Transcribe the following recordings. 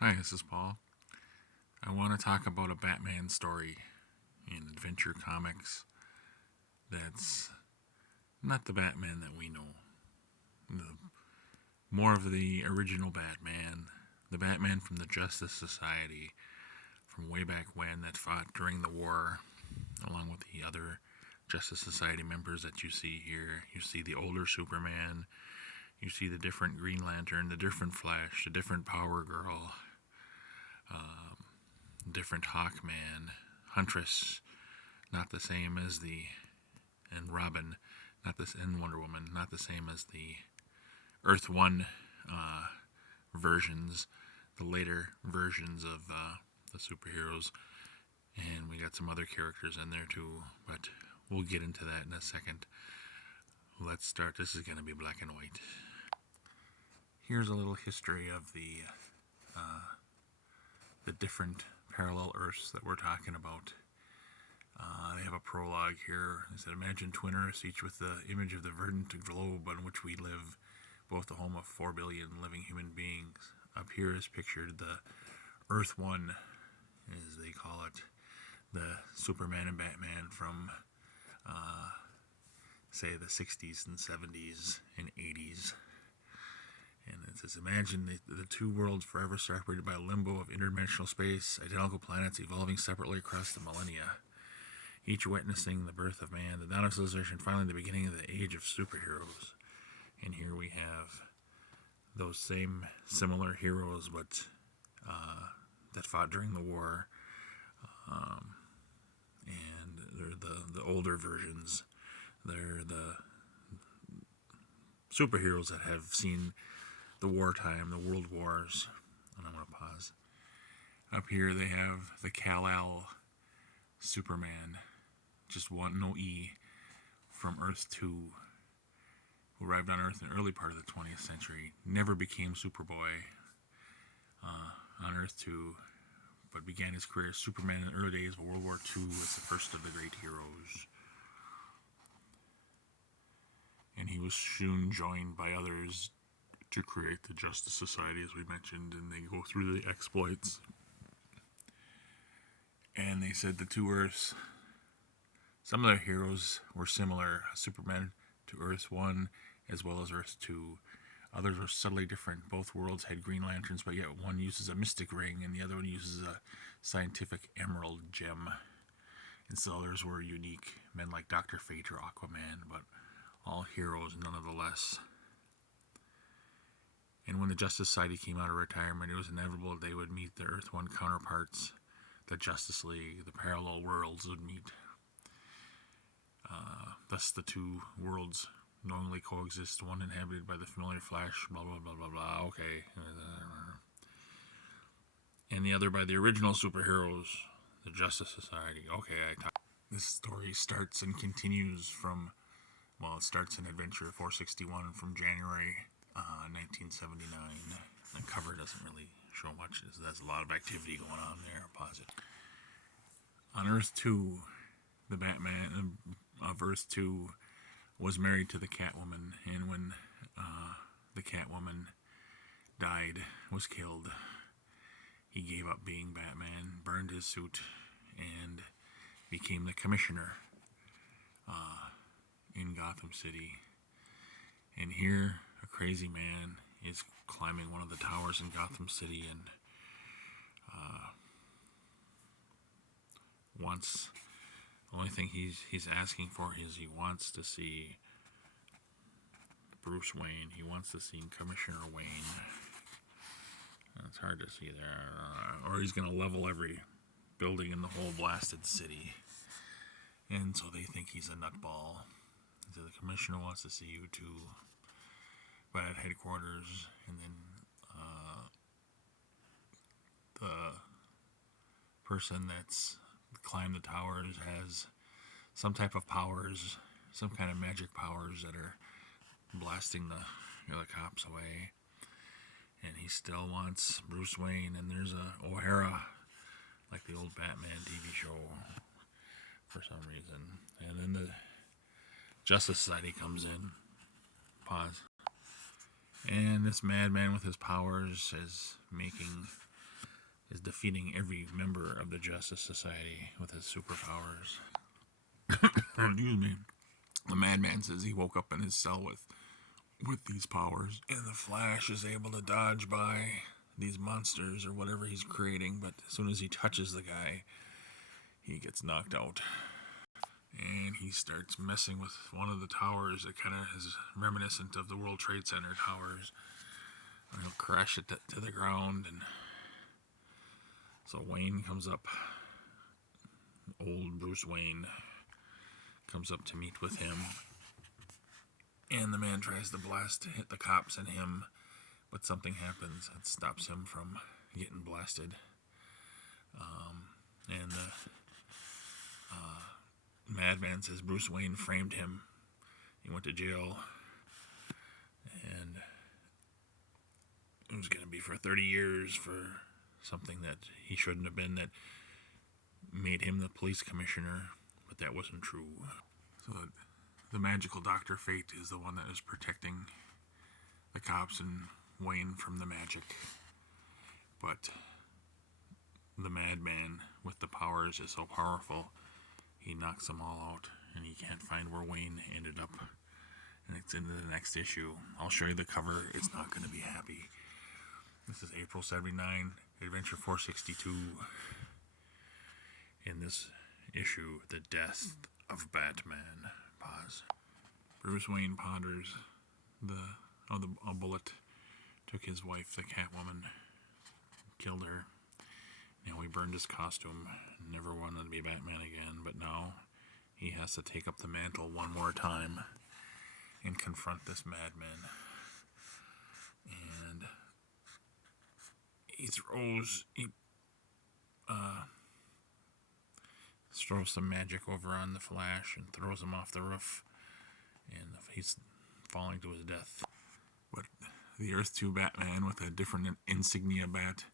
Hi, this is Paul. I want to talk about a Batman story in Adventure Comics that's not the Batman that we know. The, More of the original Batman, the Batman from the Justice Society from way back when that fought during the war, along with the other Justice Society members that you see here. You see the older Superman, you see the different Green Lantern, the different Flash, the different Power Girl, different Hawkman, Huntress, not the same as the, and Robin, not this, and Wonder Woman, not the same as the Earth One versions, the later versions of the superheroes, and we got some other characters in there too, but we'll get into that in a second. Let's start. This is going to be black and white. Here's a little history of the different parallel Earths that we're talking about. They have a prologue here. It said, imagine twin Earths, each with the image of the verdant globe on which we live, both the home of 4 billion living human beings. Up here is pictured the Earth One, as they call it, the Superman and Batman from, say, the 60s and 70s and 80s. And it says, imagine the two worlds forever separated by a limbo of interdimensional space, identical planets evolving separately across the millennia, each witnessing the birth of man, the dawn of civilization, finally the beginning of the age of superheroes. And here we have those same similar heroes, but that fought during the war, and they're the older versions. They're the superheroes that have seen the wartime, the world wars. And I'm going to pause. Up here they have the Kal-El Superman, just one, no E, from Earth 2, who arrived on Earth in the early part of the 20th century, never became Superboy on Earth 2, but began his career as Superman in the early days of World War II as the first of the great heroes. And he was soon joined by others to create the Justice Society, as we mentioned, and they go through the exploits. And they said the two Earths, some of their heroes were similar, Superman to Earth 1 as well as Earth 2. Others were subtly different. Both worlds had Green Lanterns, but yet one uses a mystic ring and the other one uses a scientific emerald gem. And so others were unique, men like Dr. Fate or Aquaman, but all heroes nonetheless. And when the Justice Society came out of retirement, it was inevitable they would meet their Earth 1 counterparts. The Justice League, the parallel worlds would meet. Thus the two worlds knowingly coexist, one inhabited by the familiar Flash, blah, blah, blah, blah, blah, okay. And the other by the original superheroes, the Justice Society. Okay, this story starts and continues from, well, it starts in Adventure 461 from January 1979. The cover doesn't really show much. There's a lot of activity going on there. I'll pause it. On Earth 2, the Batman of Earth 2 was married to the Catwoman, and when the Catwoman died, was killed, he gave up being Batman, burned his suit, and became the commissioner in Gotham City. And here, a crazy man is climbing one of the towers in Gotham City and wants, the only thing he's asking for is he wants to see Bruce Wayne. He wants to see Commissioner Wayne. It's hard to see there. Or he's going to level every building in the whole blasted city. And so they think he's a nutball. So the commissioner wants to see you too, but at headquarters. And then the person that's climbed the towers has some type of powers, some kind of magic powers that are blasting the cops away. And he still wants Bruce Wayne, and there's a O'Hara, like the old Batman TV show, for some reason. And then the Justice Society comes in. Pause. And this madman with his powers is making defeating every member of the Justice Society with his superpowers. Excuse me. The Madman says he woke up in his cell with these powers, and the Flash is able to dodge by these monsters or whatever he's creating, but as soon as he touches the guy, he gets knocked out. And he starts messing with one of the towers that kind of is reminiscent of the World Trade Center towers. And he'll crash it to the ground, and so Wayne comes up. Old Bruce Wayne comes up to meet with him, and the man tries to blast to hit the cops and him, but something happens that stops him from getting blasted. And the Madman says Bruce Wayne framed him. He went to jail, and it was going to be for 30 years for something that he shouldn't have been, that made him the police commissioner, but that wasn't true. So the magical Dr. Fate is the one that is protecting the cops and Wayne from the magic. But the Madman with the powers is so powerful, he knocks them all out, and he can't find where Wayne ended up. And it's into the next issue. I'll show you the cover. It's not going to be happy. This is April 79, Adventure 462. In this issue, The Death of Batman. Pause. Bruce Wayne ponders a bullet took his wife, the Catwoman, killed her. Now he burned his costume, never wanted to be Batman again, but now he has to take up the mantle one more time and confront this madman. And he throws some magic over on the Flash and throws him off the roof, and he's falling to his death. But the Earth 2 Batman, with a different insignia bat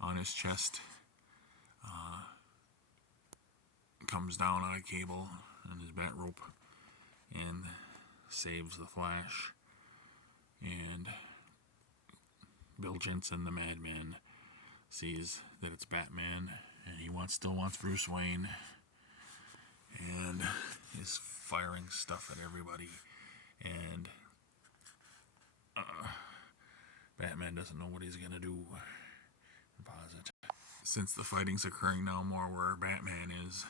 on his chest, comes down on a cable and his bat rope and saves the Flash. And Bill Jensen, the Madman, sees that it's Batman, and he still wants Bruce Wayne, and is firing stuff at everybody. And Batman doesn't know what he's gonna do. Pause it. Since the fighting's occurring now more where Batman is,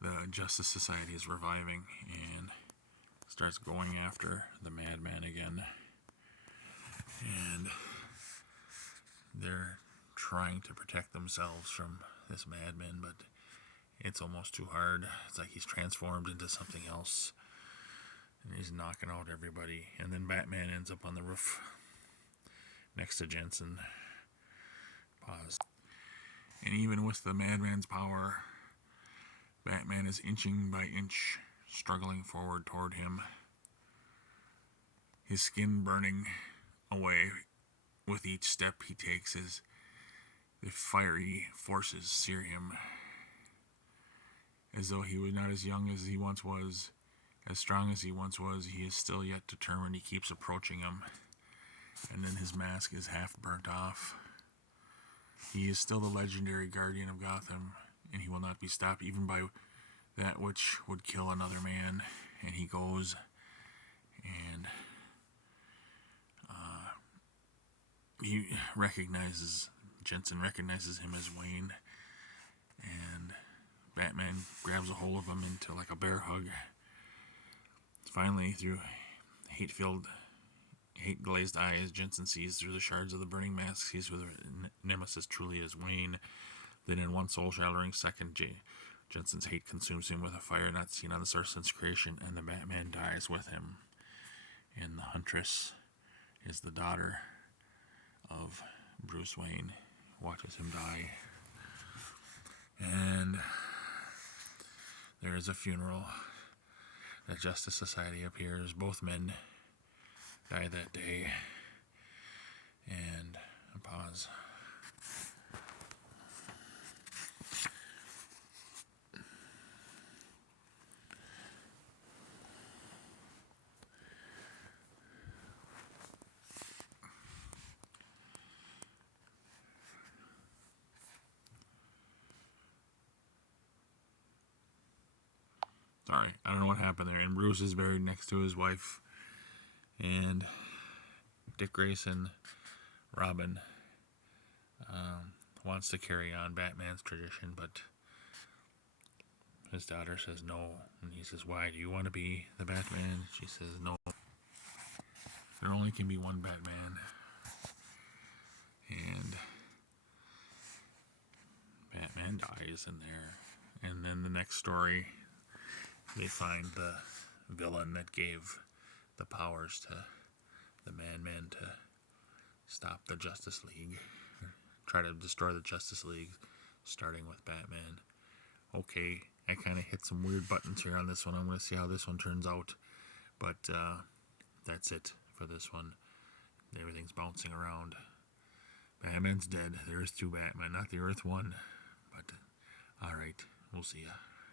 the Justice Society is reviving and starts going after the Madman again. And they're trying to protect themselves from this madman, but it's almost too hard. It's like he's transformed into something else, and he's knocking out everybody. And then Batman ends up on the roof next to Jensen. Pause. And even with the madman's power, Batman is inching by inch struggling forward toward him, his skin burning away with each step he takes as the fiery forces sear him, as though he was not as young as he once was, as strong as he once was. He is still yet determined. He keeps approaching him, and then his mask is half burnt off. He is still the legendary guardian of Gotham, and he will not be stopped even by that which would kill another man. And he goes, and Jensen recognizes him as Wayne, and Batman grabs a hold of him into like a bear hug. Finally, through hate-glazed eyes, Jensen sees through the shards of the burning mask, sees who the nemesis truly is, Wayne. Then in one soul-shattering second, Jensen's hate consumes him with a fire not seen on this earth since creation, and the Batman dies with him. And the Huntress is the daughter of Bruce Wayne, watches him die. And there is a funeral. The Justice Society appears. Both men die that day. And a pause. Sorry, I don't know what happened there. And Bruce is buried next to his wife. And Dick Grayson, Robin, wants to carry on Batman's tradition, but his daughter says no. And he says, why? Do you want to be the Batman? She says, no. There only can be one Batman. And Batman dies in there. And then the next story, they find the villain that gave the powers to the Man-Men to stop the Justice League. Try to destroy the Justice League, starting with Batman. Okay, I kind of hit some weird buttons here on this one. I'm going to see how this one turns out. But that's it for this one. Everything's bouncing around. Batman's dead. There is two Batman, not the Earth one. But, alright, we'll see ya.